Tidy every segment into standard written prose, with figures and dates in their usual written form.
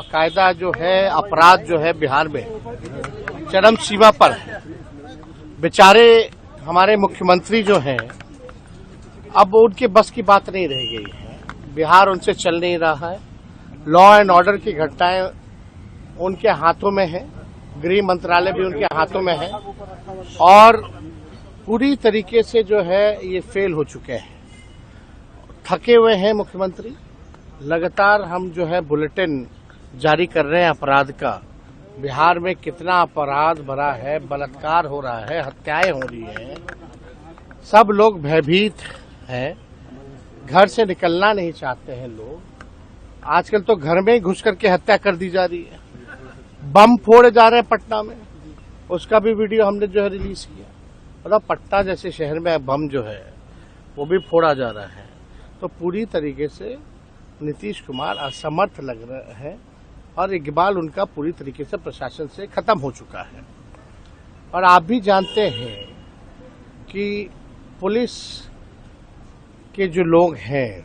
बाकायदा जो है अपराध जो है बिहार में चरम सीमा पर है। बेचारे हमारे मुख्यमंत्री जो हैं अब उनके बस की बात नहीं रह गई है। बिहार उनसे चल नहीं रहा है। लॉ एंड ऑर्डर की घटनाएं उनके हाथों में है, गृह मंत्रालय भी उनके हाथों में है और पूरी तरीके से जो है ये फेल हो चुके हैं। थके हुए हैं मुख्यमंत्री। लगातार हम जो है बुलेटिन जारी कर रहे हैं अपराध का। बिहार में कितना अपराध भरा है, बलात्कार हो रहा है, हत्याएं हो रही हैं, सब लोग भयभीत हैं, घर से निकलना नहीं चाहते हैं लोग। आजकल तो घर में ही घुस करके हत्या कर दी जा रही है। बम फोड़े जा रहे हैं पटना में, उसका भी वीडियो हमने जो है रिलीज किया। मतलब पटना जैसे शहर में बम जो है वो भी फोड़ा जा रहा है। तो पूरी तरीके से नीतीश कुमार असमर्थ लग रहे हैं और इकबाल उनका पूरी तरीके से प्रशासन से खत्म हो चुका है। और आप भी जानते हैं कि पुलिस के जो लोग हैं,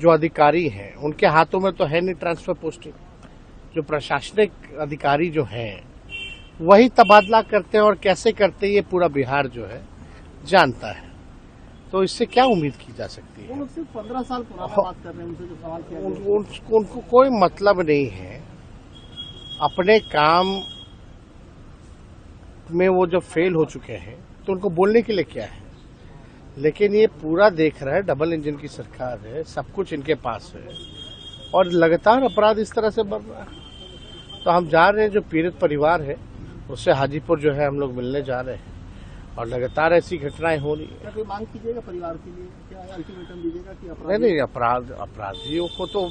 जो अधिकारी हैं, उनके हाथों में तो है नहीं ट्रांसफर पोस्टिंग। जो प्रशासनिक अधिकारी जो हैं वही तबादला करते हैं और कैसे करते हैं ये पूरा बिहार जो है जानता है। तो इससे क्या उम्मीद की जा सकती है? वो सिर्फ 15 साल पुराना बात कर रहे हैं, उनसे जो सवाल किया उनको कोई मतलब नहीं है। अपने काम में वो जब फेल हो चुके हैं तो उनको बोलने के लिए क्या है। लेकिन ये पूरा देख रहा है, डबल इंजन की सरकार है, सब कुछ इनके पास है और लगातार अपराध इस तरह से बढ़ रहा है। तो हम जा रहे हैं, जो पीड़ित परिवार है उससे हाजीपुर जो है हम लोग मिलने जा रहे हैं और लगातार ऐसी घटनाएं हो रही है। क्या कोई मांग कीजिएगा परिवार के लिए? क्या अल्टीमेटम दीजिएगा कि नहीं, अपराधियों को तो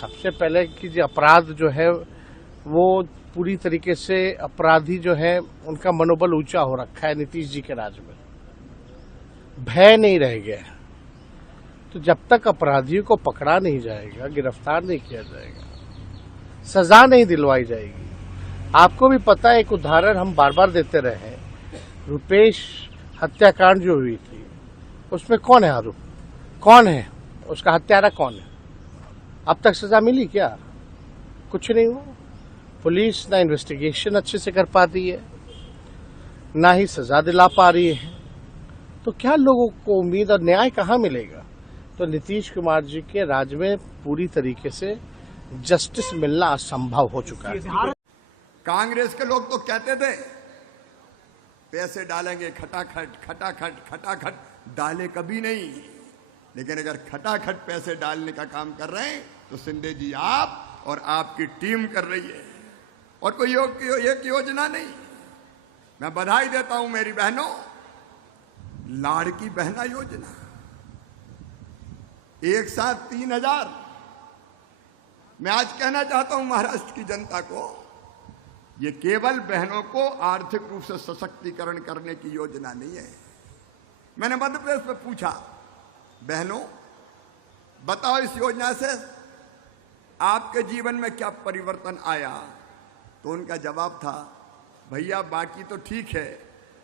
सबसे पहले कीजिए। अपराध जो है वो पूरी तरीके से अपराधी जो है उनका मनोबल ऊंचा हो रखा है नीतीश जी के राज में। भय नहीं रह गया। तो जब तक अपराधियों को पकड़ा नहीं जाएगा, गिरफ्तार नहीं किया जाएगा, सजा नहीं दिलवाई जाएगी। आपको भी पता है, एक उदाहरण हम बार बार देते रहे, रुपेश हत्याकांड जो हुई थी उसमें कौन है आरोप, कौन है उसका हत्यारा, कौन है? अब तक सजा मिली क्या? कुछ नहीं हुआ। पुलिस ना इन्वेस्टिगेशन अच्छे से कर पाती है, ना ही सजा दिला पा रही है। तो क्या लोगों को उम्मीद और न्याय कहाँ मिलेगा? तो नीतीश कुमार जी के राज में पूरी तरीके से जस्टिस मिलना असंभव हो चुका है। कांग्रेस के लोग तो कहते थे पैसे डालेंगे खटाखट खटाखट खटाखट, डाले कभी नहीं। लेकिन अगर खटाखट पैसे डालने का काम कर रहे हैं तो शिंदे जी आप और आपकी टीम कर रही है और कोई एक योजना नहीं। मैं बधाई देता हूं मेरी बहनों, लाड़की बहना योजना एक साथ 3000। मैं आज कहना चाहता हूं महाराष्ट्र की जनता को, ये केवल बहनों को आर्थिक रूप से सशक्तिकरण करने की योजना नहीं है। मैंने मध्य प्रदेश में पूछा, बहनों बताओ इस योजना से आपके जीवन में क्या परिवर्तन आया? तो उनका जवाब था, भैया बाकी तो ठीक है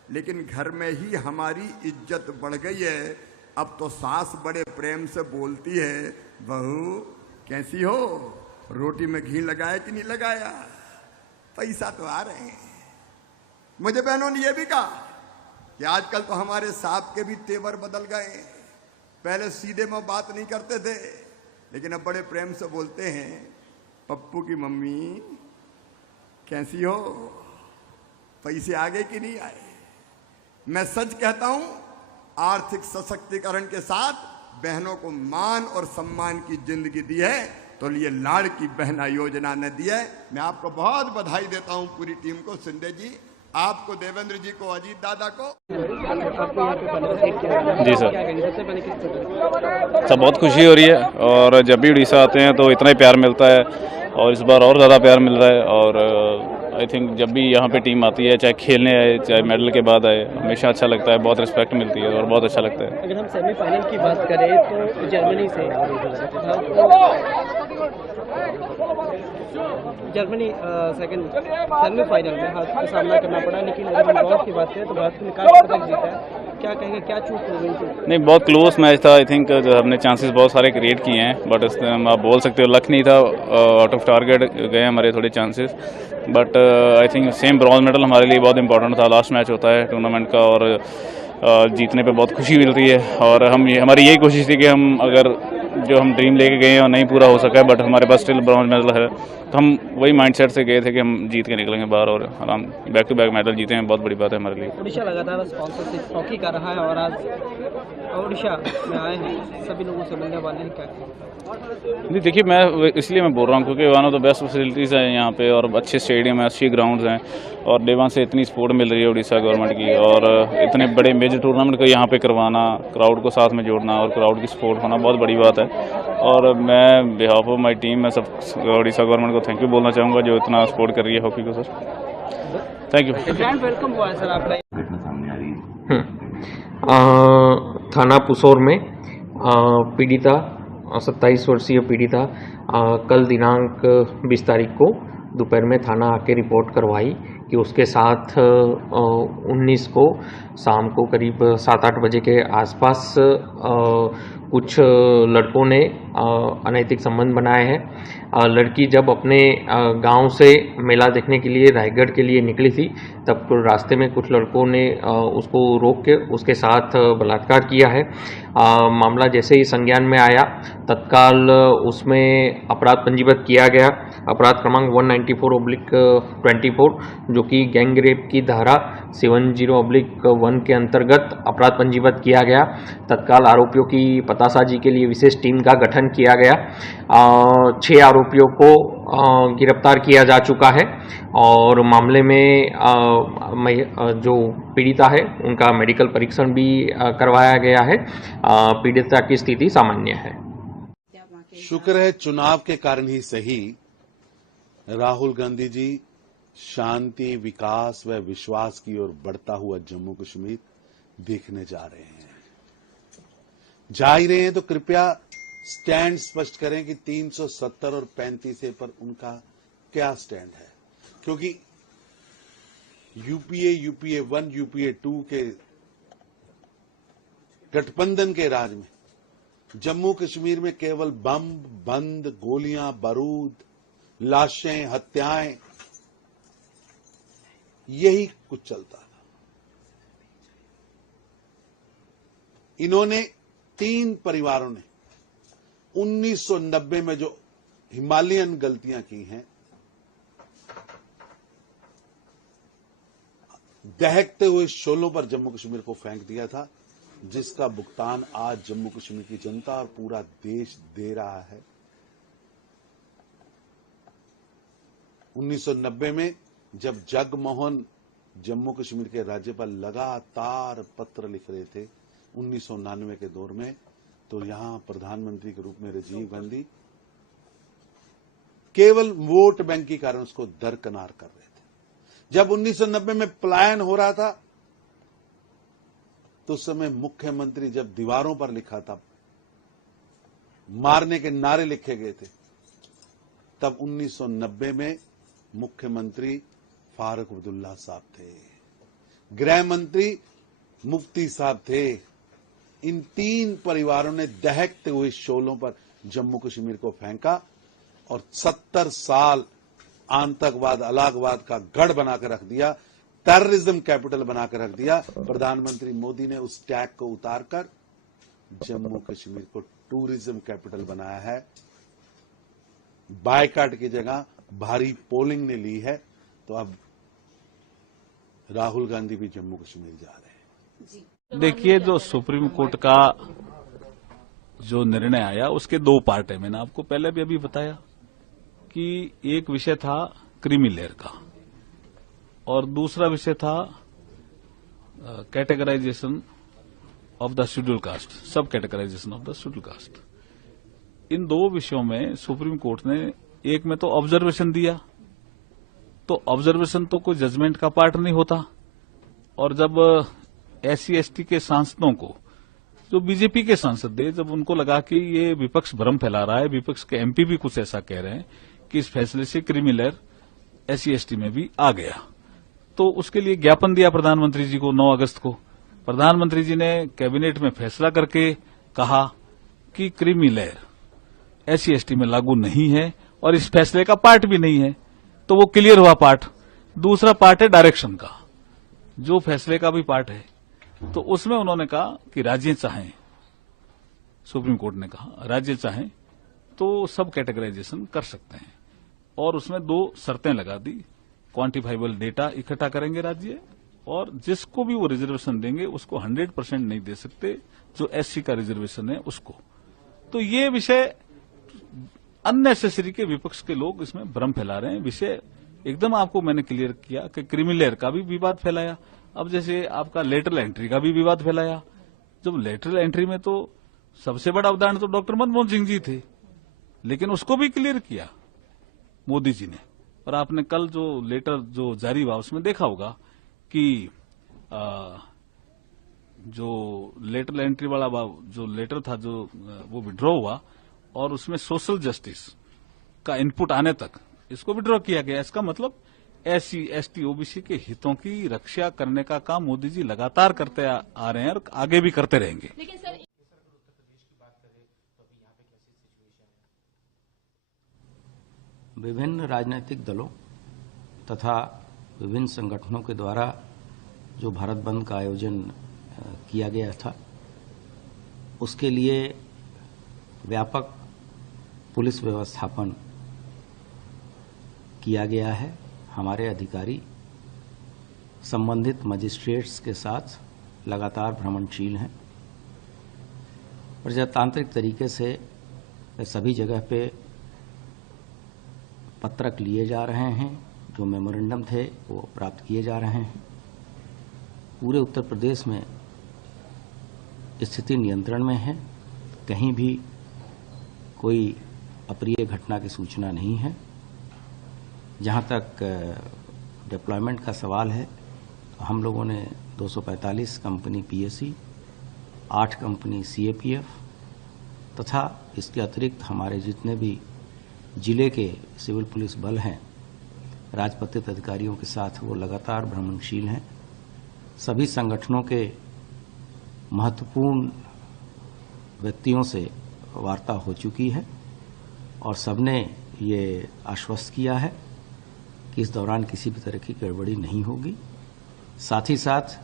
लेकिन घर में ही हमारी इज्जत बढ़ गई है। अब तो सास बड़े प्रेम से बोलती है, बहू कैसी हो, रोटी में घी लगाया कि नहीं लगाया? पैसा तो आ रहे हैं। मुझे बहनों ने यह भी कहा कि आजकल तो हमारे साहब के भी तेवर बदल गए। पहले सीधे में बात नहीं करते थे लेकिन अब बड़े प्रेम से बोलते हैं, पप्पू की मम्मी कैसी हो, पैसे आ गए कि नहीं आए? मैं सच कहता हूं, आर्थिक सशक्तिकरण के साथ बहनों को मान और सम्मान की जिंदगी दी है तो ये लाड़की बहना योजना ने दी है। मैं आपको बहुत बधाई देता हूं, पूरी टीम को, शिंदे जी आपको, देवेंद्र जी को, अजीत दादा को। जी सर, सब बहुत खुशी हो रही है और जब भी उड़ीसा आते हैं तो इतना ही प्यार मिलता है और इस बार और ज़्यादा प्यार मिल रहा है। और आई थिंक जब भी यहाँ पे टीम आती है, चाहे खेलने आए चाहे मेडल के बाद आए, हमेशा अच्छा लगता है, बहुत रिस्पेक्ट मिलती है और बहुत अच्छा लगता है। अगर हम सेमीफाइनल की बात करें तो जर्मनी से जर्मनी सेमीफाइनल में हार का सामना करना पड़ा, लेकिन अगर हम भारत की बात करें तो भारत ने कांस्य पदक जीता है। क्या कहेंगे, क्या चूक हो गई थी? नहीं, बहुत क्लोज मैच था। आई थिंक हमने चांसेस बहुत सारे क्रिएट किए हैं, बट आप बोल सकते हो लक नहीं था, आउट ऑफ टारगेट गए हमारे थोड़े chances. But I think same bronze medal हमारे लिए बहुत इंपॉर्टेंट था। लास्ट मैच होता है टूर्नामेंट का और जीतने पे बहुत खुशी मिलती है। और हमारी यही कोशिश थी कि हम अगर जो हम ड्रीम लेके गए हैं और नहीं पूरा हो सका है, बट हमारे पास स्टिल ब्रॉन्ज मेडल है, तो हम वही माइंडसेट से गए थे कि हम जीत के निकलेंगे बाहर और आराम बैक टू बैक मेडल जीते हैं। बहुत बड़ी बात है हमारे लिए। ओडिशा लगातार स्पॉन्सरशिप हॉकी का रहा है और आज ओडिशा में आए हैं, सभी लोगों से मिलने वाले हैं। क्या नहीं, देखिए, इसलिए मैं बोल रहा हूँ क्योंकि one of the best facilities है यहाँ पे और अच्छे स्टेडियम है, अच्छी ग्राउंड्स हैं और डे वन से इतनी सपोर्ट मिल रही है उड़ीसा गवर्नमेंट की। और इतने बड़े मेजर टूर्नामेंट को यहाँ पे करवाना, क्राउड को साथ में जोड़ना और क्राउड की सपोर्ट होना बहुत बड़ी बात है। और मैं बिहाफ ऑफ माई टीम मैं सब उड़ीसा गवर्नमेंट को थैंक यू बोलना चाहूँगा जो इतना सपोर्ट कर रही है हॉकी को। Sir thank you. Grand welcome हुआ है सर आपका। थाना पुसौर में पीड़िता 27 वर्षीय पीड़िता कल दिनांक 20 तारीख को दोपहर में थाना आके रिपोर्ट करवाई कि उसके साथ 19 को शाम को करीब 7-8 बजे के आसपास कुछ लड़कों ने अनैतिक संबंध बनाए हैं। लड़की जब अपने गांव से मेला देखने के लिए रायगढ़ के लिए निकली थी, तब रास्ते में कुछ लड़कों ने उसको रोक के उसके साथ बलात्कार किया है। मामला जैसे ही संज्ञान में आया, तत्काल उसमें अपराध पंजीबद्ध किया गया। अपराध क्रमांक 194/24 जो कि गैंग रेप की धारा 70/1 के अंतर्गत अपराध पंजीबद्ध किया गया। तत्काल आरोपियों की पतासाजी के लिए विशेष टीम का गठन किया गया। 6 आरोपियों को गिरफ्तार किया जा चुका है और मामले में जो पीड़िता है उनका मेडिकल परीक्षण भी करवाया गया है। पीड़िता की स्थिति सामान्य है। शुक्र है चुनाव के कारण ही सही राहुल गांधी जी शांति, विकास व विश्वास की ओर बढ़ता हुआ जम्मू कश्मीर देखने जा रहे हैं। जा ही रहे हैं तो कृपया स्टैंड स्पष्ट करें कि 370 और 35 पर उनका क्या स्टैंड है, क्योंकि यूपीए 1, यूपीए 2 के गठबंधन के राज में जम्मू कश्मीर में केवल बम, बंद, गोलियां, बारूद, लाशें, हत्याएं, यही कुछ चलता था। इन्होंने 3 परिवारों ने 1990 में जो हिमालयन गलतियां की हैं, दहकते हुए शोलों पर जम्मू कश्मीर को फेंक दिया था, जिसका भुगतान आज जम्मू कश्मीर की जनता और पूरा देश दे रहा है। 1990 में जब जगमोहन जम्मू कश्मीर के राज्यपाल लगातार पत्र लिख रहे थे 1999 के दौर में, तो यहां प्रधानमंत्री के रूप में राजीव गांधी केवल वोट बैंक के कारण उसको दरकिनार कर रहे थे। जब 1990 में पलायन हो रहा था तो उस समय मुख्यमंत्री जब दीवारों पर लिखा था, मारने के नारे लिखे गए थे, तब 1990 में मुख्यमंत्री फारूक अब्दुल्ला साहब थे, गृह मंत्री मुफ्ती साहब थे। इन 3 परिवारों ने दहकते हुए शोलों पर जम्मू कश्मीर को फेंका और 70 साल आतंकवाद, अलगाववाद का गढ़ बनाकर रख दिया, टेररिज्म कैपिटल बनाकर रख दिया। प्रधानमंत्री मोदी ने उस टैग को उतारकर जम्मू कश्मीर को टूरिज्म कैपिटल बनाया है। बायकाट की जगह भारी पोलिंग ने ली है, तो अब राहुल गांधी भी जम्मू कश्मीर जा रहे हैं। देखिए, जो सुप्रीम कोर्ट का जो निर्णय आया उसके 2 पार्ट है। मैंने आपको पहले भी अभी बताया कि एक विषय था क्रीमी लेयर का और दूसरा विषय था categorisation of the schedule caste, sub categorisation of the schedule caste. इन 2 विषयों में सुप्रीम कोर्ट ने एक में तो ऑब्जर्वेशन दिया, तो ऑब्जर्वेशन तो कोई जजमेंट का पार्ट नहीं होता। और जब SC ST के सांसदों को जो बीजेपी के सांसद थे, जब उनको लगा कि ये विपक्ष भ्रम फैला रहा है, विपक्ष के एमपी भी कुछ ऐसा कह रहे हैं कि इस फैसले से क्रीमी लेयर SC/ST में भी आ गया, तो उसके लिए ज्ञापन दिया प्रधानमंत्री जी को 9 अगस्त को। प्रधानमंत्री जी ने कैबिनेट में फैसला करके कहा कि क्रीमी लेयर SC/ST में लागू नहीं है और इस फैसले का पार्ट भी नहीं है, तो वो क्लियर हुआ पार्ट। दूसरा पार्ट है डायरेक्शन का, जो फैसले का भी पार्ट है, तो उसमें उन्होंने कहा कि राज्य चाहें, सुप्रीम कोर्ट ने कहा राज्य चाहें तो सब कैटेगराइजेशन कर सकते हैं, और उसमें 2 शर्तें लगा दी। क्वांटिफाइबल डेटा इकट्ठा करेंगे राज्य, और जिसको भी वो रिजर्वेशन देंगे उसको 100% नहीं दे सकते, जो SC का रिजर्वेशन है उसको। तो ये विषय अननेसेसरी के विपक्ष के लोग इसमें भ्रम फैला रहे हैं। विषय एकदम आपको मैंने क्लियर किया कि क्रीमी लेयर का भी विवाद फैलाया। अब जैसे आपका लेटरल एंट्री का भी विवाद फैलाया। जब लेटरल एंट्री में तो सबसे बड़ा उदाहरण तो डॉक्टर मनमोहन सिंह जी थे, लेकिन उसको भी क्लियर किया मोदी जी ने। और आपने कल जो लेटर जो जारी हुआ उसमें देखा होगा कि जो लेटरल एंट्री वाला जो लेटर था, जो वो विड्रॉ हुआ, और उसमें सोशल जस्टिस का इनपुट आने तक इसको विड्रॉ किया गया। इसका मतलब SC, ST, OBC के हितों की रक्षा करने का काम मोदी जी लगातार करते आ रहे हैं और आगे भी करते रहेंगे। लेकिन सर विभिन्न राजनीतिक दलों तथा विभिन्न संगठनों के द्वारा जो भारत बंद का आयोजन किया गया था, उसके लिए व्यापक पुलिस व्यवस्थापन किया गया है। हमारे अधिकारी संबंधित मजिस्ट्रेट्स के साथ लगातार भ्रमणशील हैं। प्रजातांत्रिक तरीके से सभी जगह पे पत्रक लिए जा रहे हैं, जो मेमोरेंडम थे वो प्राप्त किए जा रहे हैं। पूरे उत्तर प्रदेश में स्थिति नियंत्रण में है, कहीं भी कोई अप्रिय घटना की सूचना नहीं है। जहां तक डिप्लॉयमेंट का सवाल है, हम लोगों ने 245 कंपनी PSC, 8 कंपनी CAPF तथा इसके अतिरिक्त हमारे जितने भी जिले के सिविल पुलिस बल हैं, राजपत्रित अधिकारियों के साथ वो लगातार भ्रमणशील हैं। सभी संगठनों के महत्वपूर्ण व्यक्तियों से वार्ता हो चुकी है और सबने ये आश्वस्त किया है कि इस दौरान किसी भी तरह की गड़बड़ी नहीं होगी। साथ ही साथ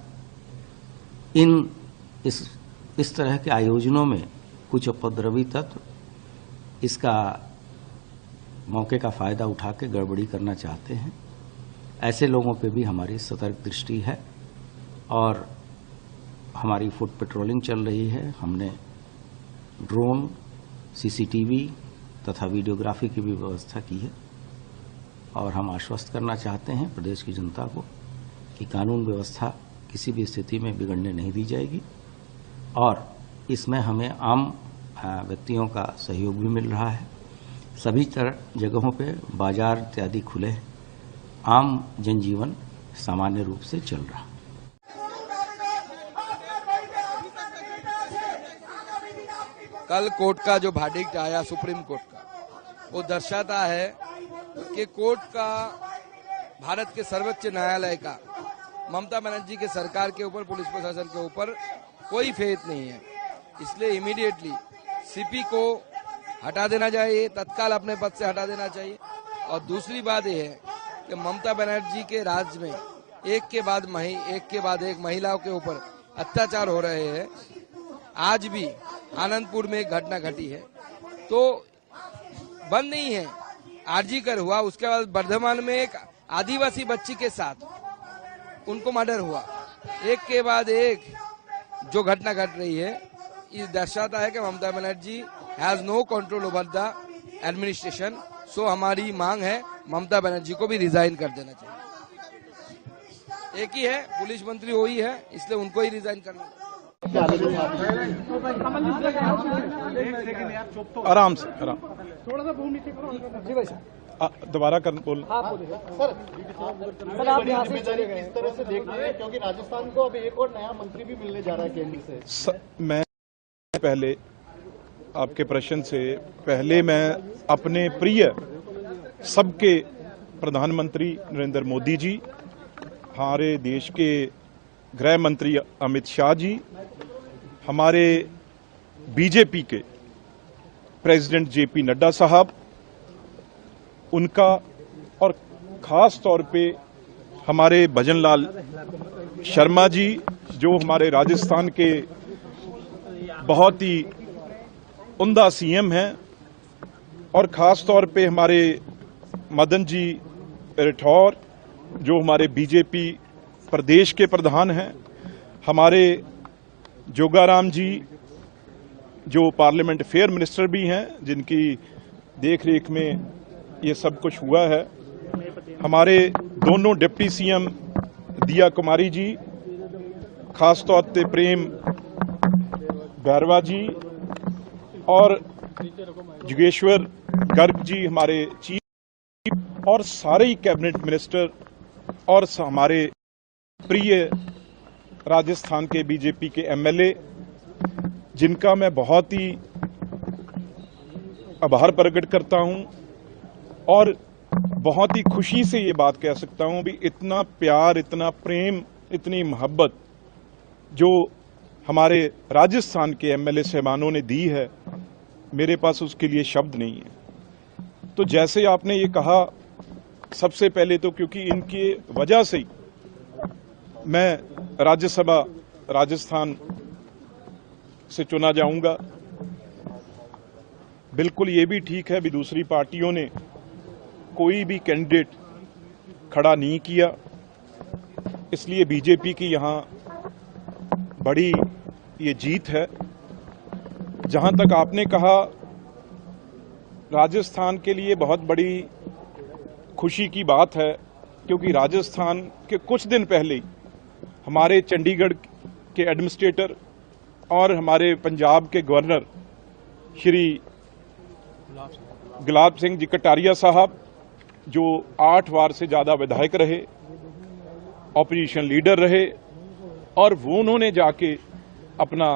इस तरह के आयोजनों में कुछ उपद्रवी तत्व इसका मौके का फायदा उठा के गड़बड़ी करना चाहते हैं। ऐसे लोगों पे भी हमारी सतर्क दृष्टि है और हमारी फुट पेट्रोलिंग चल रही है। हमने ड्रोन, CCTV तथा वीडियोग्राफी की भी व्यवस्था की है और हम आश्वस्त करना चाहते हैं प्रदेश की जनता को कि कानून व्यवस्था किसी भी स्थिति में बिगड़ने नहीं दी जाएगी और इसमें हमें आम व्यक्तियों का सहयोग भी मिल रहा है। सभी तरह जगहों पे बाजार इत्यादि खुले, आम जनजीवन सामान्य रूप से चल रहा है। कल कोर्ट का जो वर्डिक्ट आया सुप्रीम कोर्ट का, वो दर्शाता है कि कोर्ट का, भारत के सर्वोच्च न्यायालय का ममता बनर्जी के सरकार के ऊपर, पुलिस प्रशासन के ऊपर कोई फेथ नहीं है। इसलिए इमीडिएटली CP को हटा देना चाहिए, तत्काल अपने पद से हटा देना चाहिए। और दूसरी बात यह है कि ममता बनर्जी के राज्य में एक के बाद एक महिलाओं के ऊपर अत्याचार हो रहे हैं। आज भी आनंदपुर में एक घटना घटी है, तो बंद नहीं है। RG कर हुआ, उसके बाद वर्धमान में एक आदिवासी बच्ची के साथ उनको मर्डर हुआ। एक के बाद एक जो घटना घट रही है, ये दर्शाता है कि Mamata Banerjee has no control over the administration. So हमारी मांग है ममता बनर्जी को भी रिजाइन कर देना चाहिए। एक ही है, पुलिस मंत्री वही है, इसलिए उनको ही रिजाइन करना चाहिए। आराम से, आराम। थोड़ा सा भूमिका जी भाई दोबारा कर बोल। सर आप यहाँ से चले गए, किस तरह से देखते हैं, क्योंकि राजस्थान को अब एक और नया मंत्री भी मिलने जा रहा है केंद्र से। मैं पहले आपके प्रश्न से पहले मैं अपने प्रिय सबके प्रधानमंत्री नरेंद्र मोदी जी, हमारे देश के गृह मंत्री अमित शाह जी, हमारे बीजेपी के प्रेसिडेंट जेपी नड्डा साहब, उनका और खास तौर पे हमारे भजनलाल शर्मा जी जो हमारे राजस्थान के बहुत ही उम्दा सीएम हैं, और खास तौर पे हमारे मदन जी राठौर जो हमारे बीजेपी प्रदेश के प्रधान हैं, हमारे जोगाराम जी जो पार्लियामेंट अफेयर मिनिस्टर भी हैं, जिनकी देखरेख में ये सब कुछ हुआ है, हमारे दोनों डिप्टी सीएम दिया कुमारी जी, खास तौर पे प्रेम बैरवा जी और जोगेश्वर गर्ग जी हमारे चीफ, और सारे ही कैबिनेट मिनिस्टर और हमारे प्रिय राजस्थान के बीजेपी के एमएलए, जिनका मैं बहुत ही आभार प्रकट करता हूं और बहुत ही खुशी से ये बात कह सकता हूं भी इतना प्यार, इतना प्रेम, इतनी मोहब्बत जो हमारे राजस्थान के एमएलए साहबानों ने दी है, मेरे पास उसके लिए शब्द नहीं है। तो जैसे आपने ये कहा, सबसे पहले तो क्योंकि इनके वजह से ही मैं राज्यसभा राजस्थान से चुना जाऊंगा। बिल्कुल ये भी ठीक है भी दूसरी पार्टियों ने कोई भी कैंडिडेट खड़ा नहीं किया, इसलिए बीजेपी की यहां बड़ी ये जीत है। जहां तक आपने कहा, राजस्थान के लिए बहुत बड़ी खुशी की बात है, क्योंकि राजस्थान के कुछ दिन पहले ही हमारे चंडीगढ़ के एडमिनिस्ट्रेटर और हमारे पंजाब के गवर्नर श्री गुलाब सिंह जी कटारिया साहब, जो 8 बार से ज्यादा विधायक रहे, ऑपोजिशन लीडर रहे, और वो उन्होंने जाके अपना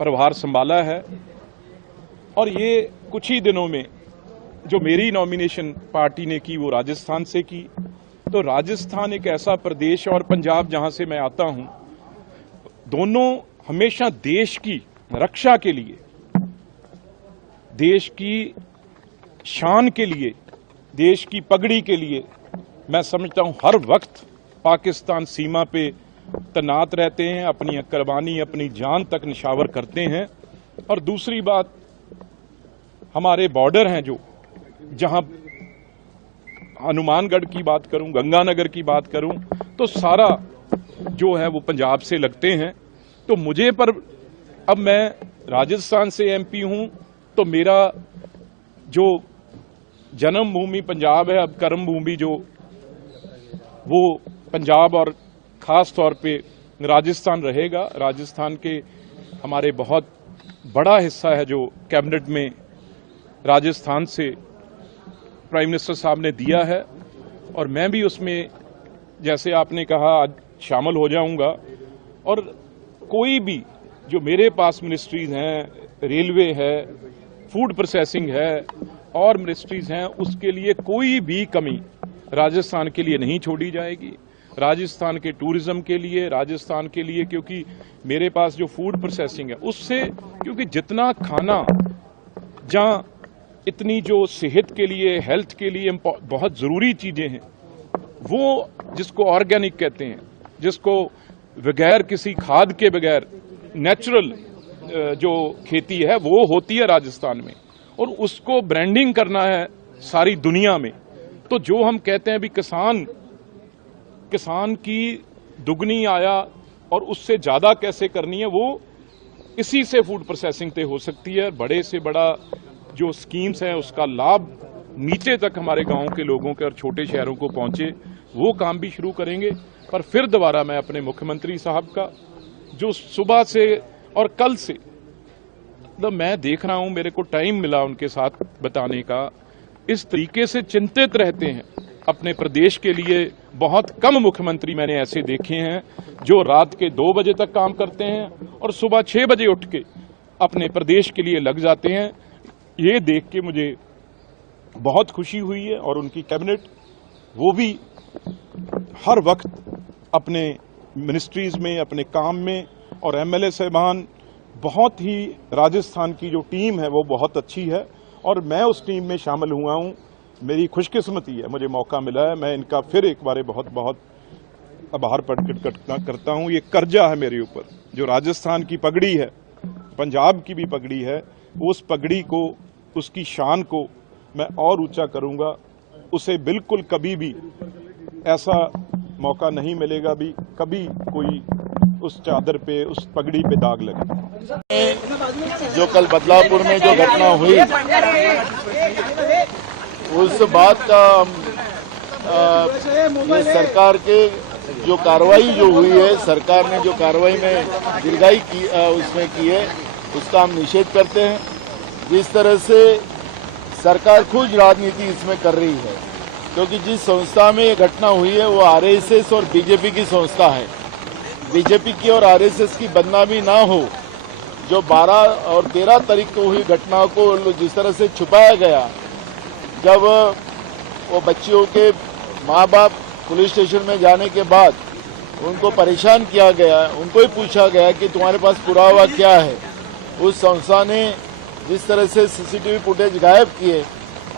प्रभार संभाला है। और ये कुछ ही दिनों में जो मेरी नॉमिनेशन पार्टी ने की वो राजस्थान से की। तो राजस्थान एक ऐसा प्रदेश, और पंजाब जहां से मैं आता हूं, दोनों हमेशा देश की रक्षा के लिए, देश की शान के लिए, देश की पगड़ी के लिए, मैं समझता हूं हर वक्त पाकिस्तान सीमा पे तैनात रहते हैं, अपनी कुर्बानी, अपनी जान तक निछावर करते हैं। और दूसरी बात, हमारे बॉर्डर हैं जो, जहां हनुमानगढ़ की बात करूं, गंगानगर की बात करूं, तो सारा जो है वो पंजाब से लगते हैं। तो मुझे पर अब मैं राजस्थान से एमपी हूं, तो मेरा जो जन्मभूमि पंजाब है, अब कर्म भूमि जो वो पंजाब और खास तौर पे राजस्थान रहेगा। राजस्थान के हमारे बहुत बड़ा हिस्सा है जो कैबिनेट में राजस्थान से प्राइम मिनिस्टर साहब ने दिया है, और मैं भी उसमें, जैसे आपने कहा, आज शामिल हो जाऊंगा। और कोई भी जो मेरे पास मिनिस्ट्रीज हैं, रेलवे है, फूड प्रोसेसिंग है, और मिनिस्ट्रीज हैं, उसके लिए कोई भी कमी राजस्थान के लिए नहीं छोड़ी जाएगी। राजस्थान के टूरिज्म के लिए, राजस्थान के लिए, क्योंकि मेरे पास जो फूड प्रोसेसिंग है उससे, क्योंकि जितना खाना, जहां इतनी जो सेहत के लिए, हेल्थ के लिए बहुत जरूरी चीजें हैं, वो जिसको ऑर्गेनिक कहते हैं, जिसको बगैर किसी खाद के बगैर नेचुरल जो खेती है वो होती है राजस्थान में, और उसको ब्रांडिंग करना है सारी दुनिया में। तो जो हम कहते हैं भी किसान की दुगनी आया और उससे ज्यादा कैसे करनी है, वो इसी से फूड प्रोसेसिंग पे हो सकती है। बड़े से बड़ा जो स्कीम्स हैं उसका लाभ नीचे तक हमारे गांव के लोगों के और छोटे शहरों को पहुंचे, वो काम भी शुरू करेंगे। पर फिर दोबारा मैं अपने मुख्यमंत्री साहब का, जो सुबह से और कल से, मतलब मैं देख रहा हूं, मेरे को टाइम मिला उनके साथ बताने का, इस तरीके से चिंतित रहते हैं अपने प्रदेश के लिए। बहुत कम मुख्यमंत्री मैंने ऐसे देखे हैं जो रात के 2 बजे तक काम करते हैं और सुबह 6 बजे उठ के अपने प्रदेश के लिए लग जाते हैं। ये देख के मुझे बहुत खुशी हुई है और उनकी कैबिनेट वो भी हर वक्त अपने मिनिस्ट्रीज में, अपने काम में, और एमएलए साहबान बहुत ही, राजस्थान की जो टीम है वो बहुत अच्छी है और मैं उस टीम में शामिल हुआ हूं। मेरी खुशकिस्मती है, मुझे मौका मिला है। मैं इनका फिर एक बार बहुत बहुत आभार प्रकट करता हूं। ये कर्जा है मेरे ऊपर, जो राजस्थान की पगड़ी है, पंजाब की भी पगड़ी है, उस पगड़ी को, उसकी शान को मैं और ऊंचा करूंगा। उसे बिल्कुल कभी भी ऐसा मौका नहीं मिलेगा भी कभी कोई उस चादर पे, उस पगड़ी पे दाग लगे। जो कल बदलापुर में जो घटना हुई, उस बात का ये सरकार के जो कार्रवाई जो हुई है, सरकार ने जो कार्रवाई में दीर्घाई की उसमें की है, उसका हम निषेध करते हैं। जिस तरह से सरकार खुद राजनीति इसमें कर रही है, क्योंकि जिस संस्था में ये घटना हुई है वो आरएसएस और बीजेपी की संस्था है। बीजेपी की और आरएसएस की बदनामी ना हो। जो 12 और 13 तारीख को हुई घटना को जिस तरह से छुपाया गया, जब वो बच्चियों के माँ बाप पुलिस स्टेशन में जाने के बाद उनको परेशान किया गया, उनको ही पूछा गया कि तुम्हारे पास पुरावा क्या है। उस संस्था ने जिस तरह से सीसीटीवी फुटेज गायब किए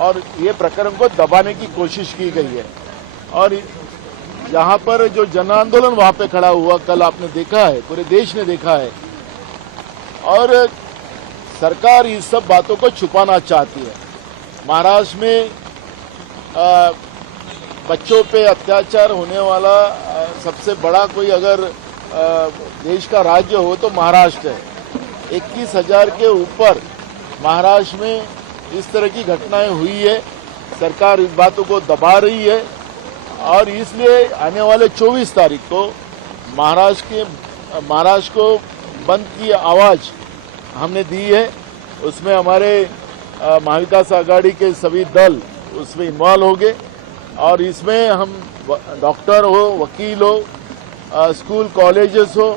और ये प्रकरण को दबाने की कोशिश की गई है। और यहाँ पर जो जन आंदोलन वहाँ पे खड़ा हुआ, कल आपने देखा है, पूरे देश ने देखा है, और सरकार इस सब बातों को छुपाना चाहती है। महाराष्ट्र में बच्चों पे अत्याचार होने वाला सबसे बड़ा कोई अगर देश का राज्य हो तो महाराष्ट्र है। 21,000 के ऊपर महाराष्ट्र में इस तरह की घटनाएं हुई है। सरकार इस बातों को दबा रही है और इसलिए आने वाले 24 तारीख को महाराष्ट्र को बंद की आवाज हमने दी है। उसमें हमारे महाविकास आघाड़ी के सभी दल उसमें इन्वॉल्व होंगे और इसमें हम डॉक्टर हो, वकील हो, स्कूल कॉलेजेस हो,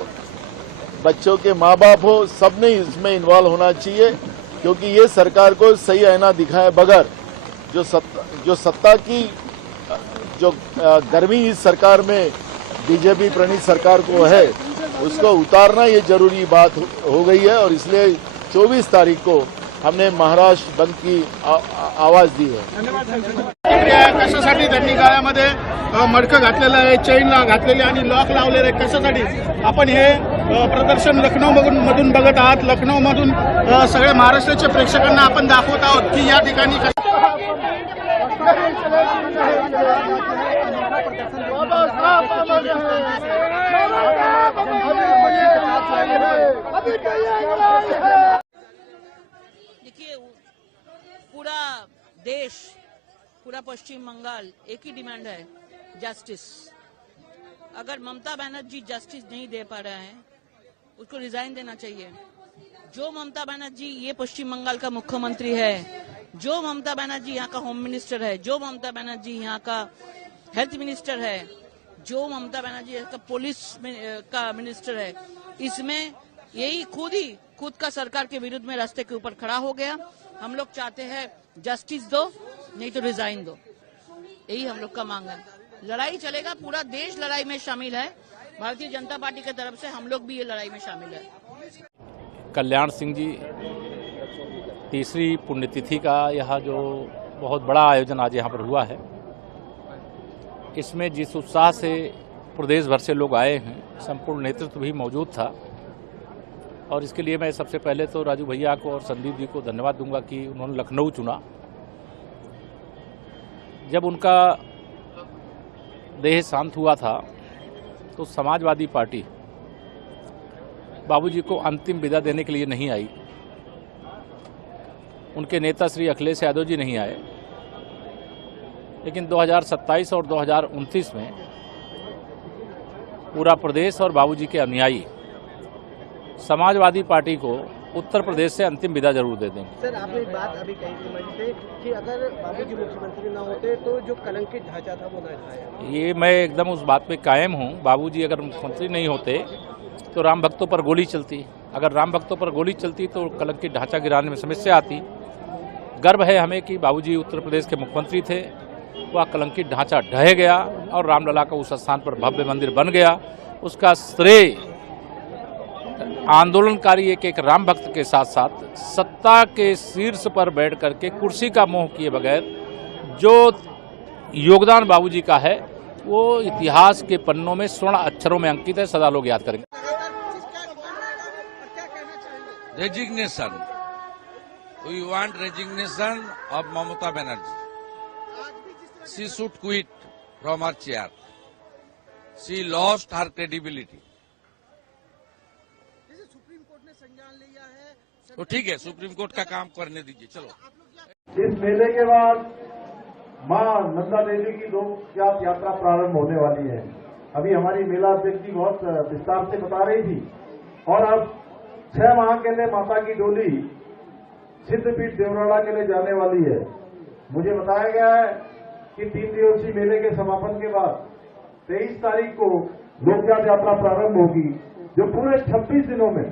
बच्चों के माँ बाप हो, सबने इसमें इन्वॉल्व होना चाहिए, क्योंकि ये सरकार को सही आईना दिखाए बगैर जो सत्ता की जो गर्मी इस सरकार में बीजेपी प्रणीत सरकार को है, उसको उतारना ये जरूरी बात हो गई है। और इसलिए 24 तारीख को हमने महाराष्ट्र बंद की आवाज दी है। कशासाठी त्यांनी गाळ्यामध्ये मडकं घातलेलं आहे, चेन घातलेली आणि लॉक लावलेलं आहे, कशासाठी? आपण हे प्रदर्शन लखनौ मधून बघत आहात। लखनौ मधून सगळ्या महाराष्ट्राच्या प्रेक्षकांना आपण दाखवत आहोत की या ठिकाणी देखिए, पूरा देश, पूरा पश्चिम बंगाल एक ही डिमांड है, जस्टिस। अगर ममता बनर्जी जस्टिस नहीं दे पा रहे हैं, उसको रिजाइन देना चाहिए। जो ममता बनर्जी ये पश्चिम बंगाल का मुख्यमंत्री है, जो ममता बनर्जी यहाँ का होम मिनिस्टर है, जो ममता बनर्जी यहाँ का हेल्थ मिनिस्टर है, जो ममता बनर्जी यहाँ का पुलिस का मिनिस्टर है, इसमें यही खुद का सरकार के विरुद्ध में रास्ते के ऊपर खड़ा हो गया। हम लोग चाहते हैं जस्टिस दो, नहीं तो रिजाइन दो, यही हम लोग का मांग है। लड़ाई चलेगा, पूरा देश लड़ाई में शामिल है। भारतीय जनता पार्टी की तरफ से हम लोग भी ये लड़ाई में शामिल है। कल्याण सिंह जी, तीसरी पुण्यतिथि का यह जो बहुत बड़ा आयोजन आज यहाँ पर हुआ है, इसमें जिस उत्साह से प्रदेश भर से लोग आए हैं, संपूर्ण नेतृत्व भी मौजूद था। और इसके लिए मैं सबसे पहले तो राजू भैया को और संदीप जी को धन्यवाद दूंगा कि उन्होंने लखनऊ चुना। जब उनका देह शांत हुआ था तो समाजवादी पार्टी बाबूजी को अंतिम विदा देने के लिए नहीं आई, उनके नेता श्री अखिलेश यादव जी नहीं आए। लेकिन 2027 और 2029 में पूरा प्रदेश और बाबूजी के अनुयायी समाजवादी पार्टी को उत्तर प्रदेश से अंतिम विदा जरूर दे देंगे। सर, आपने एक बात अभी कही थी मंच से कि अगर बाबूजी मुख्यमंत्री ना होते तो जो कलंकित ढांचा था वो ना था। ये मैं एकदम उस बात पे कायम हूँ। बाबूजी अगर मुख्यमंत्री नहीं होते तो राम भक्तों पर गोली चलती। अगर राम भक्तों पर गोली चलती तो कलंकित ढांचा गिराने में समस्या आती। गर्व है हमें कि बाबूजी उत्तर प्रदेश के मुख्यमंत्री थे, वह कलंकित ढांचा ढह गया और रामलला का उस स्थान पर भव्य मंदिर बन गया। उसका श्रेय आंदोलनकारी एक राम भक्त के साथ साथ सत्ता के शीर्ष पर बैठ करके कुर्सी का मोह किए बगैर जो योगदान बाबूजी का है वो इतिहास के पन्नों में स्वर्ण अक्षरों में अंकित है, सदा लोग याद करेंगे। Resignation, we want resignation of Mamata Banerjee. She should quit from her chair. She lost her credibility. तो ठीक है, सुप्रीम कोर्ट का काम करने दीजिए। चलो, इस मेले के बाद मां नंदा देवी की लोक यात्रा प्रारंभ होने वाली है। अभी हमारी मेला अध्यक्ष जी बहुत विस्तार से बता रही थी। और अब 6 माह के लिए माता की डोली सिद्धपीठ देवराड़ा के लिए जाने वाली है। मुझे बताया गया है कि 3 दिवसीय मेले के समापन के बाद 23 तारीख को लोक यात्रा प्रारंभ होगी, जो पूरे 26 दिनों में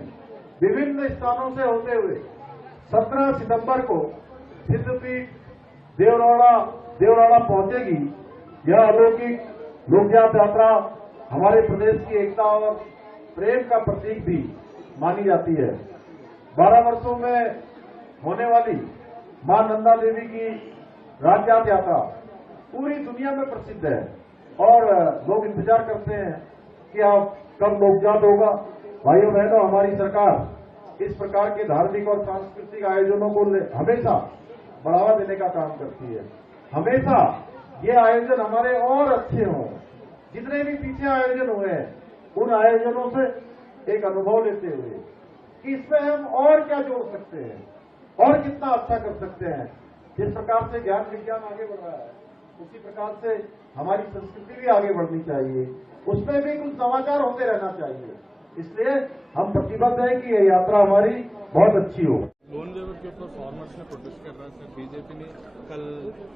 विभिन्न स्थानों से होते हुए 17 सितंबर को सिद्धपीठ देवराड़ा पहुंचेगी। यह अलौकिक लोक यात्रा हमारे प्रदेश की एकता और प्रेम का प्रतीक भी मानी जाती है। 12 वर्षों में होने वाली मां नंदा देवी की राजयात यात्रा पूरी दुनिया में प्रसिद्ध है और लोग इंतजार करते हैं कि अब कब लोकजात होगा। भाइयों बहनों, हमारी सरकार इस प्रकार के धार्मिक और सांस्कृतिक आयोजनों को हमेशा बढ़ावा देने का काम करती है। हमेशा ये आयोजन हमारे और अच्छे हों। जितने भी पीछे आयोजन हुए हैं, उन आयोजनों से एक अनुभव लेते हुए कि इसमें हम और क्या जोड़ सकते हैं और कितना अच्छा कर सकते हैं। जिस प्रकार से ज्ञान विज्ञान आगे बढ़ रहा है, उसी प्रकार से हमारी संस्कृति भी आगे बढ़नी चाहिए। उसमें भी कुछ नवाचार होते रहना चाहिए। इसलिए हम प्रतिबद्ध हैं कि यह यात्रा हमारी बहुत अच्छी हो। लोन वेवर के ऊपर फार्मर्स ने प्रोटेस्ट कर रहा है सर। बीजेपी ने कल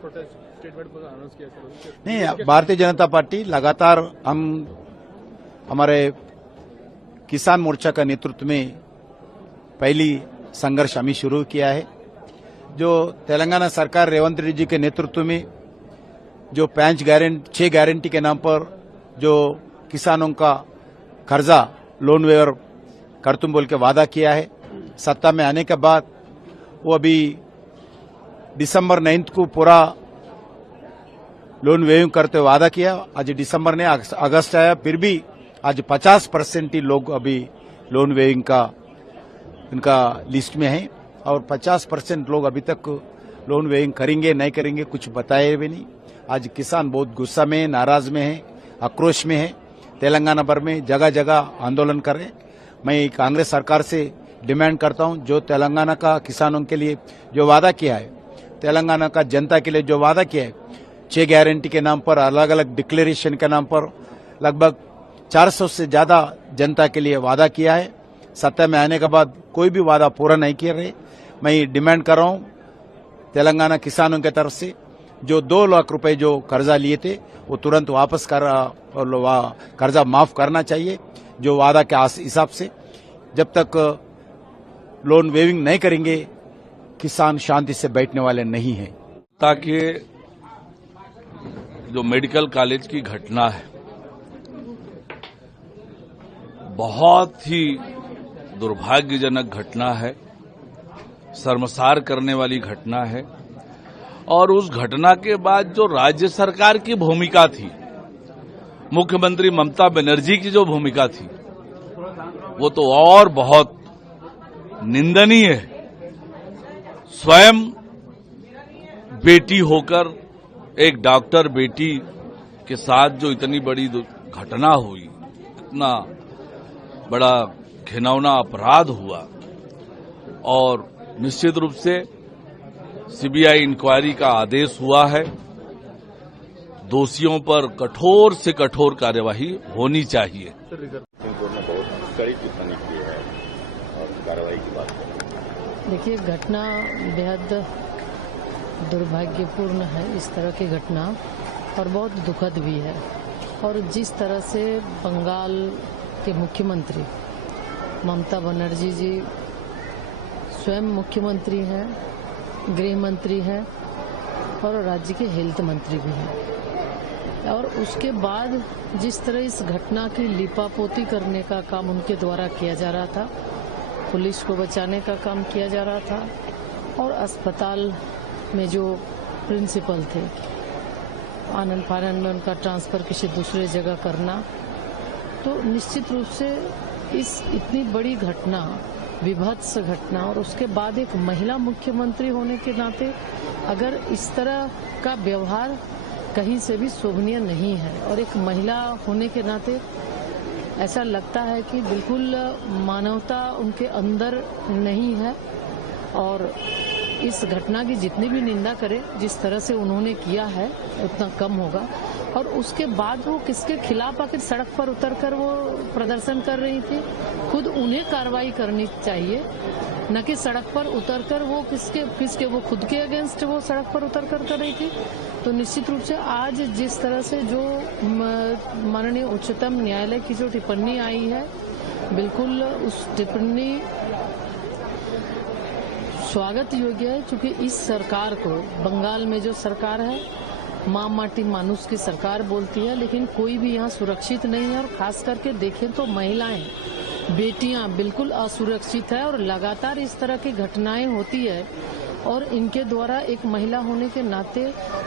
प्रोटेस्ट स्टेटमेंट पर अनाउंस किया सर। नहीं, भारतीय जनता पार्टी लगातार हमारे किसान मोर्चा का नेतृत्व में पहली संघर्ष हमें शुरू किया है। जो तेलंगाना सरकार रेवंत रेड्डी जी के नेतृत्व में जो 6 गारंटी के नाम पर जो किसानों का कर्जा लोन वेवर कर तुम बोल के वादा किया है, सत्ता में आने के बाद वो अभी दिसंबर 9 को पूरा लोन वेविंग करते वादा किया। आज दिसंबर ने अगस्त आया, फिर भी आज 50% ही लोग अभी लोन वेविंग का इनका लिस्ट में है और 50% लोग अभी तक लोन वेविंग करेंगे नहीं करेंगे कुछ बताए भी नहीं। आज किसान बहुत गुस्सा में, नाराज में है, आक्रोश में है। तेलंगाना भर में जगह जगह आंदोलन कर रहे। मैं कांग्रेस सरकार से डिमांड करता हूं, जो तेलंगाना का किसानों के लिए जो वादा किया है, तेलंगाना का जनता के लिए जो वादा किया है, 6 गारंटी के नाम पर, अलग अलग डिक्लेरेशन के नाम पर लगभग 400 से ज्यादा जनता के लिए वादा किया है। सत्ता में आने के बाद कोई भी वादा पूरा नहीं किया रहे। मैं डिमांड कर रहा हूं तेलंगाना किसानों की तरफ से, जो 2 लाख रुपए जो कर्जा लिए थे वो तुरंत वापस कर्जा माफ करना चाहिए जो वादा के हिसाब से। जब तक लोन वेविंग नहीं करेंगे किसान शांति से बैठने वाले नहीं हैं। ताकि जो मेडिकल कॉलेज की घटना है बहुत ही दुर्भाग्यजनक घटना है, शर्मसार करने वाली घटना है। और उस घटना के बाद जो राज्य सरकार की भूमिका थी, मुख्यमंत्री ममता बनर्जी की जो भूमिका थी, वो तो और बहुत निंदनीय है। स्वयं बेटी होकर एक डॉक्टर बेटी के साथ जो इतनी बड़ी घटना हुई, इतना बड़ा घिनौना अपराध हुआ, और निश्चित रूप से सीबीआई इंक्वायरी का आदेश हुआ है। दोषियों पर कठोर से कठोर कार्यवाही होनी चाहिए। बहुत कड़ी टिप्पणी की है और कार्रवाई की बात करें। देखिए, घटना बेहद दुर्भाग्यपूर्ण है, इस तरह की घटना, और बहुत दुखद भी है। और जिस तरह से बंगाल के मुख्यमंत्री ममता बनर्जी जी स्वयं मुख्यमंत्री हैं, गृह मंत्री हैं और राज्य के हेल्थ मंत्री भी हैं। और उसके बाद जिस तरह इस घटना की लिपापोती करने का काम उनके द्वारा किया जा रहा था, पुलिस को बचाने का काम किया जा रहा था और अस्पताल में जो प्रिंसिपल थे आनंद फानंद में उनका ट्रांसफर किसी दूसरे जगह करना, तो निश्चित रूप से इस इतनी बड़ी घटना, विभत्स घटना, और उसके बाद एक महिला मुख्यमंत्री होने के नाते अगर इस तरह का व्यवहार कहीं से भी शोभनीय नहीं है और एक महिला होने के नाते ऐसा लगता है कि बिल्कुल मानवता उनके अंदर नहीं है। और इस घटना की जितनी भी निंदा करें, जिस तरह से उन्होंने किया है उतना कम होगा। और उसके बाद वो किसके खिलाफ आखिर सड़क पर उतरकर वो प्रदर्शन कर रही थी, खुद उन्हें कार्रवाई करनी चाहिए, न कि सड़क पर उतरकर वो किसके वो खुद के अगेंस्ट वो सड़क पर उतरकर कर रही थी। तो निश्चित रूप से आज जिस तरह से जो माननीय उच्चतम न्यायालय की जो टिप्पणी आई है, बिल्कुल उस टिप्पणी स्वागत योग्य है, क्योंकि इस सरकार को, बंगाल में जो सरकार है माँ माटी मानुष की सरकार बोलती है, लेकिन कोई भी यहाँ सुरक्षित नहीं है। और खास करके देखें तो महिलाएं, बेटियां बिल्कुल असुरक्षित है और लगातार इस तरह की घटनाएं होती है। और इनके द्वारा एक महिला होने के नाते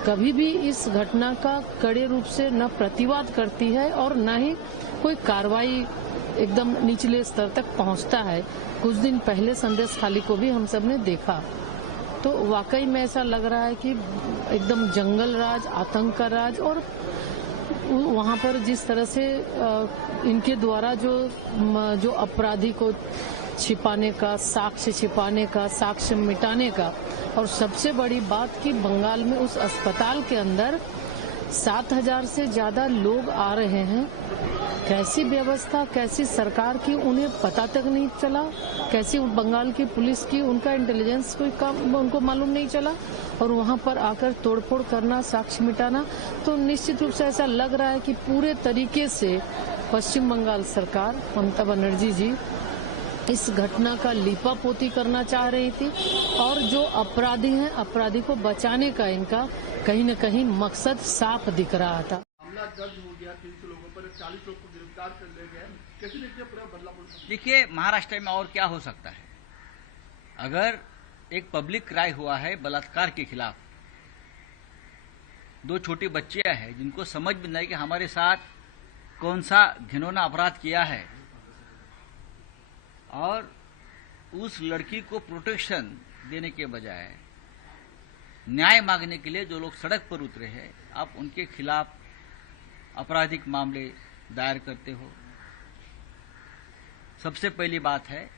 कभी भी इस घटना का कड़े रूप से न प्रतिवाद करती है और न ही कोई कार्रवाई एकदम निचले स्तर तक पहुंचता है। कुछ दिन पहले संदेश खाली को भी हम सब ने देखा, तो वाकई में ऐसा लग रहा है कि एकदम जंगल राज, आतंक का राज, और वहां पर जिस तरह से इनके द्वारा जो अपराधी को छिपाने का, साक्ष्य छिपाने का, साक्ष्य मिटाने का, और सबसे बड़ी बात कि बंगाल में उस अस्पताल के अंदर 7,000 से ज्यादा लोग आ रहे हैं। कैसी व्यवस्था, कैसी सरकार की, उन्हें पता तक नहीं चला। कैसी बंगाल की पुलिस की, उनका इंटेलिजेंस कोई काम उनको मालूम नहीं चला, और वहां पर आकर तोड़फोड़ करना, साक्ष्य मिटाना। तो निश्चित रूप से ऐसा लग रहा है कि पूरे तरीके से पश्चिम बंगाल सरकार, ममता बनर्जी जी, इस घटना का लीपापोती करना चाह रही थी, और जो अपराधी हैं, अपराधी को बचाने का इनका कहीं न कहीं मकसद साफ दिख रहा था। मामला दर्ज हो गया, 300 लोगों पर 40 लोग को गिरफ्तार कर ले गए। कैसे देखिए पूरा बदलाव? देखिए, महाराष्ट्र में और क्या हो सकता है? अगर एक पब्लिक क्राई हुआ है बलात्कार के खिलाफ, 2 छोटी बच्चियां हैं जिनको समझ भी नहीं कि हमारे साथ कौन सा घिनौना अपराध किया है, और उस लड़की को प्रोटेक्शन देने के बजाय न्याय मांगने के लिए जो लोग सड़क पर उतरे हैं, आप उनके खिलाफ आपराधिक मामले दायर करते हो। सबसे पहली बात है,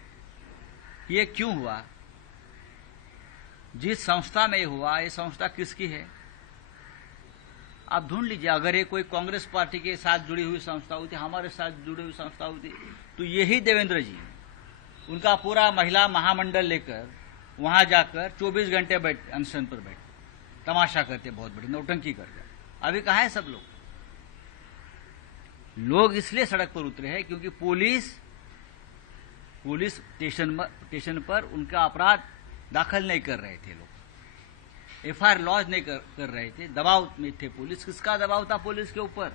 ये क्यों हुआ? जिस संस्था में ये हुआ, ये संस्था किसकी है? आप ढूंढ लीजिए। अगर ये कोई कांग्रेस पार्टी के साथ जुड़ी हुई संस्था होती, हमारे साथ जुड़ी हुई संस्था होती, तो यही देवेंद्र जी उनका पूरा महिला महामंडल लेकर वहां जाकर 24 घंटे अनशन पर बैठ तमाशा करते, बहुत बड़ी नौटंकी करते। अभी कहाँ है सब लोग? लोग इसलिए सड़क पर उतरे हैं क्योंकि पुलिस स्टेशन पर उनका अपराध दाखिल नहीं कर रहे थे, लोग एफआईआर लॉन्च नहीं कर रहे थे, दबाव में थे पुलिस। किसका दबाव था पुलिस के ऊपर?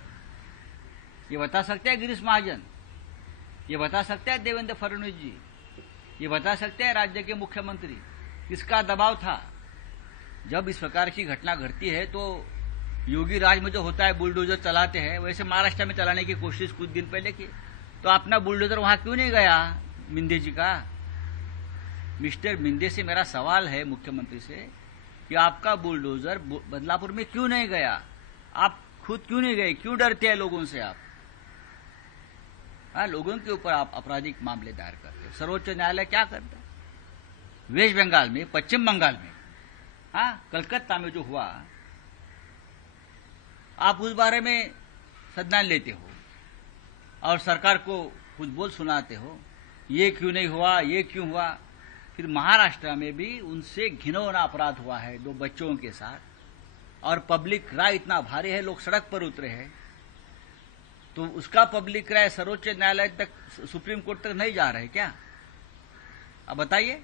ये बता सकते हैं गिरीश महाजन, ये बता सकते हैं देवेंद्र फडणवीस जी, ये बता सकते हैं राज्य के मुख्यमंत्री, किसका दबाव था? जब इस प्रकार की घटना घटती है तो योगी राज में जो होता है बुलडोजर चलाते हैं, वैसे महाराष्ट्र में चलाने की कोशिश कुछ दिन पहले की। तो अपना बुलडोजर वहां क्यों नहीं गया मिंदे जी का? मिस्टर मिंदे से मेरा सवाल है मुख्यमंत्री से कि आपका बुलडोजर बदलापुर में क्यों नहीं गया? आप खुद क्यों नहीं गए? क्यों डरते हैं लोगों से आप? लोगों के ऊपर आप आपराधिक मामले दायर करते हैं। सर्वोच्च न्यायालय क्या करता है? वेस्ट बंगाल में, पश्चिम बंगाल में, कलकत्ता में जो हुआ, आप उस बारे में संज्ञान लेते हो और सरकार को कुछ बोल सुनाते हो, ये क्यों नहीं हुआ, ये क्यों हुआ। फिर महाराष्ट्र में भी उनसे घिनौना अपराध हुआ है 2 बच्चों के साथ, और पब्लिक राय इतना भारी है, लोग सड़क पर उतरे हैं। तो उसका पब्लिक राय सर्वोच्च न्यायालय तक, सुप्रीम कोर्ट तक नहीं जा रहे क्या? अब बताइए।